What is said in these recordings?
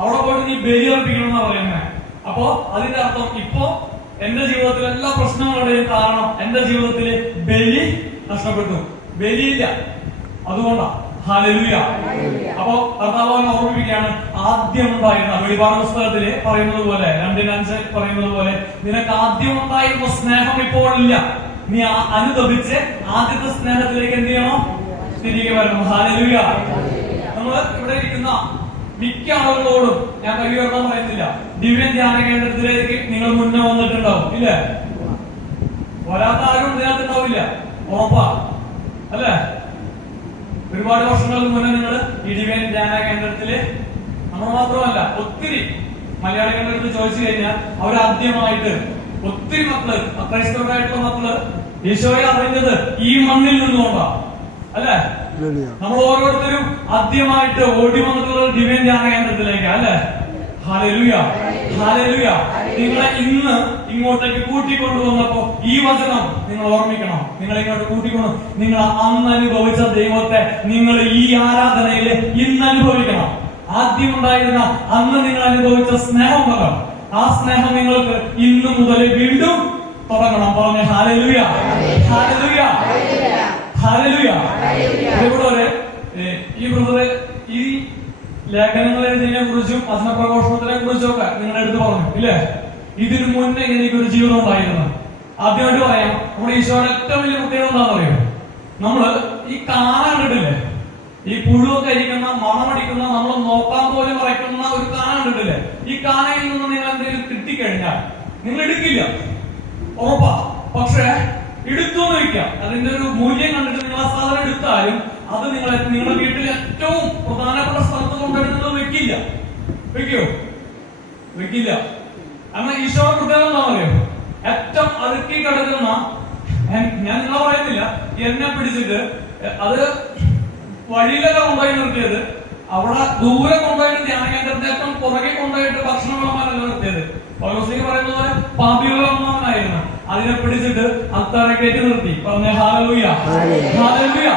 അവിടെ പോയിട്ട് നീ ബലി അർപ്പിക്കണം എന്നാ പറയുന്നത്. അപ്പോ അതിന്റെ അർത്ഥം ഇപ്പോ എന്റെ ജീവിതത്തിൽ എല്ലാ പ്രശ്നങ്ങളുടെയും കാരണം എന്റെ ജീവിതത്തിൽ ബലി നഷ്ടപ്പെട്ടു, ബലിയില്ല. അതുകൊണ്ടാ. ഹല്ലേലൂയ. അപ്പോ കർത്താവിനെ ഓർമ്മിപ്പിക്കുകയാണ്, ആദ്യം ഉണ്ടായിരുന്ന വെളിപാട് പുസ്തകത്തില് പറയുന്നത് പോലെ 2:5 പറയുന്നത് പോലെ നിനക്ക് ആദ്യം ഉണ്ടായിരുന്ന സ്നേഹം ഇപ്പോഴില്ല. നീ അനുദപിച്ച് ആദ്യത്തെ സ്നേഹത്തിലേക്ക് എന്ത് ചെയ്യണം? തിരികെ വരണം. ഹല്ലേലൂയ. നമ്മൾ ഇവിടെ ഇരിക്കുന്ന മിക്ക ആളുകളോടും ഞാൻ കൈ ഉയർത്താൻ പറയുന്നില്ല. ദിവ്യ ധ്യാന കേന്ദ്രത്തിലേക്ക് നിങ്ങൾ മുന്നേ വന്നിട്ടുണ്ടാവും, ഇല്ലേ? വരാത്ത ആരും ഇതിനകത്തുണ്ടാവില്ല, ഉറപ്പാ അല്ലേ? ഒരുപാട് വർഷങ്ങൾക്ക് മുന്നേ നിങ്ങൾ ഈ ദിവ്യ ധ്യാന കേന്ദ്രത്തില് നമ്മൾ മാത്രമല്ല ഒത്തിരി മലയാളികളുടെ അടുത്ത് ചോദിച്ചു കഴിഞ്ഞാൽ അവരാദ്യമായിട്ട് ഒത്തിരി മക്കള്, ക്രൈസ്തവരായിട്ടുള്ള മക്കള് ഈശോയെ അറിഞ്ഞത് ഈ മണ്ണിൽ നിന്നുകൊണ്ടാ, അല്ലെ? നമ്മൾ ഓരോരുത്തരും ആദ്യമായിട്ട് ഓടി വന്നിട്ടുള്ള ദിവ്യ ധ്യാന കേന്ദ്രത്തിലേക്ക്, അല്ലെ? Hallelujah, hallelujah. നിങ്ങളെ ഇന്ന് ഇങ്ങോട്ടേക്ക് കൂട്ടിക്കൊണ്ടുവന്നപ്പോ ഈ വചനം നിങ്ങൾ ഓർമ്മിക്കണം. നിങ്ങൾ ഇങ്ങോട്ട് കൂട്ടിക്കൊണ്ടു, നിങ്ങൾ അന്ന് അനുഭവിച്ച ദൈവത്തെ നിങ്ങൾ ഈ ആരാധനയിൽ ഇന്ന് അനുഭവിക്കണം. ആദ്യം ഉണ്ടായിരുന്ന അന്ന് നിങ്ങൾ അനുഭവിച്ച സ്നേഹം പകരം ആ സ്നേഹം നിങ്ങൾക്ക് ഇന്നു മുതൽ വീണ്ടും തുടങ്ങണം. പറഞ്ഞ ഹല്ലേലൂയ, ഹല്ലേലൂയ, ഹല്ലേലൂയ. ഇവിടെ ഈ ബ്രദറെ ഈ ലേഖനങ്ങൾ എഴുതിയതിനെ കുറിച്ചും വചനപ്രഘോഷണത്തിനെ കുറിച്ചും ഒക്കെ നിങ്ങളുടെ അടുത്ത് പറഞ്ഞു, ഇല്ലേ? ഇതിനു മുന്നേ എനിക്കൊരു ജീവിതം ഉണ്ടായിരുന്നു. ആദ്യമായിട്ട് പറയാം, നമ്മുടെ ഈശോയുടെ ഏറ്റവും വലിയ പ്രത്യേകത എന്താണെന്ന് അറിയാം? നമ്മള് ഈ കാന കണ്ടിട്ടില്ലേ? ഈ പുഴുവൊക്കെ അരിക്കുന്ന, മണമടിക്കുന്ന, നമ്മൾ നോക്കാൻ പോലും മറയ്ക്കുന്ന ഒരു കാന കണ്ടിട്ടില്ലേ? ഈ കാനയിൽ നിന്ന് നിങ്ങൾ എന്തെങ്കിലും കിട്ടിക്കഴിഞ്ഞാൽ നിങ്ങൾ എടുക്കില്ല, ഉറപ്പാ. പക്ഷെ എടുത്തു വയ്ക്കാം. അതിന്റെ ഒരു മൂല്യം കണ്ടിട്ട് നിങ്ങൾ ആ സാധനം എടുത്താലും അത് നിങ്ങളുടെ വീട്ടിൽ ഏറ്റവും പ്രധാനപ്പെട്ട സ്ഥലത്ത് കൊണ്ടെടുത്ത് വെക്കില്ല. വെക്കോ? വെക്കില്ല. കാരണം ഈശോയുടെ പ്രത്യേകത എന്താ പറയുക? ഏറ്റവും അറുക്കി കിടക്കുന്ന, ഞാൻ നിങ്ങളെ പറയുന്നില്ല, എന്നെ പിടിച്ചിട്ട് അത് വഴിയിലൊക്കെ കൊണ്ടുപോയി നിർത്തിയത്, അവിടെ ദൂരെ കൊണ്ടുപോയിട്ട് ധ്യാന കേന്ദ്രത്തെ ഏറ്റവും പുറകെ കൊണ്ടുപോയിട്ട് ഭക്ഷണം വിളമ്പാനല്ല നിർത്തിയത്. പൗലോസ് പറയുന്നത് പോലെ പാപികളായിരുന്നു. അതിനെ പിടിച്ചിട്ട് അത്താഴക്കയറ്റി നിർത്തി. പറഞ്ഞ ഹല്ലേലൂയ, ഹല്ലേലൂയ.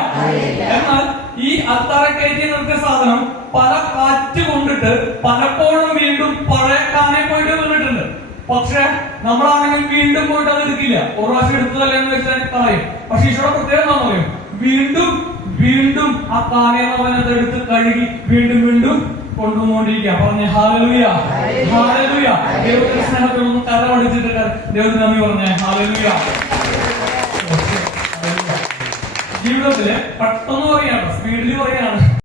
എന്നാൽ ഈ അത്താഴക്കയറ്റി നിർത്തിയ സാധനം പല കാറ്റ് കൊണ്ടിട്ട് പലപ്പോഴും വീണ്ടും പഴയ കാനെ പോയിട്ട് വീണിട്ടുണ്ട്. പക്ഷെ നമ്മളാണെങ്കിൽ വീണ്ടും പോയിട്ട് അത് എടുക്കില്ല. ഒരു പ്രാവശ്യം എടുത്തതല്ലേ എന്ന് വെച്ചാൽ കളയും. പക്ഷെ ഈശോയുടെ പ്രത്യേകത എന്താണെന്ന് പറയും? വീണ്ടും വീണ്ടും ആ കാനേന്നവനത് എടുത്ത് കഴുകി വീണ്ടും വീണ്ടും കൊണ്ടുപോകൊണ്ടിരിക്കുക. പറഞ്ഞ ഹല്ലേലൂയ, ഹല്ലേലൂയ. ദൈവത്തിന്റെ സ്നേഹത്തിൽ ഒന്ന് കരമടിച്ചിട്ട് ദൈവത്തിന് നന്ദി പറഞ്ഞേ. ഹല്ലേലൂയ. ജീവിതത്തില് പെട്ടെന്ന് പറയാണ്, സ്പീഡിൽ പറയാണ്.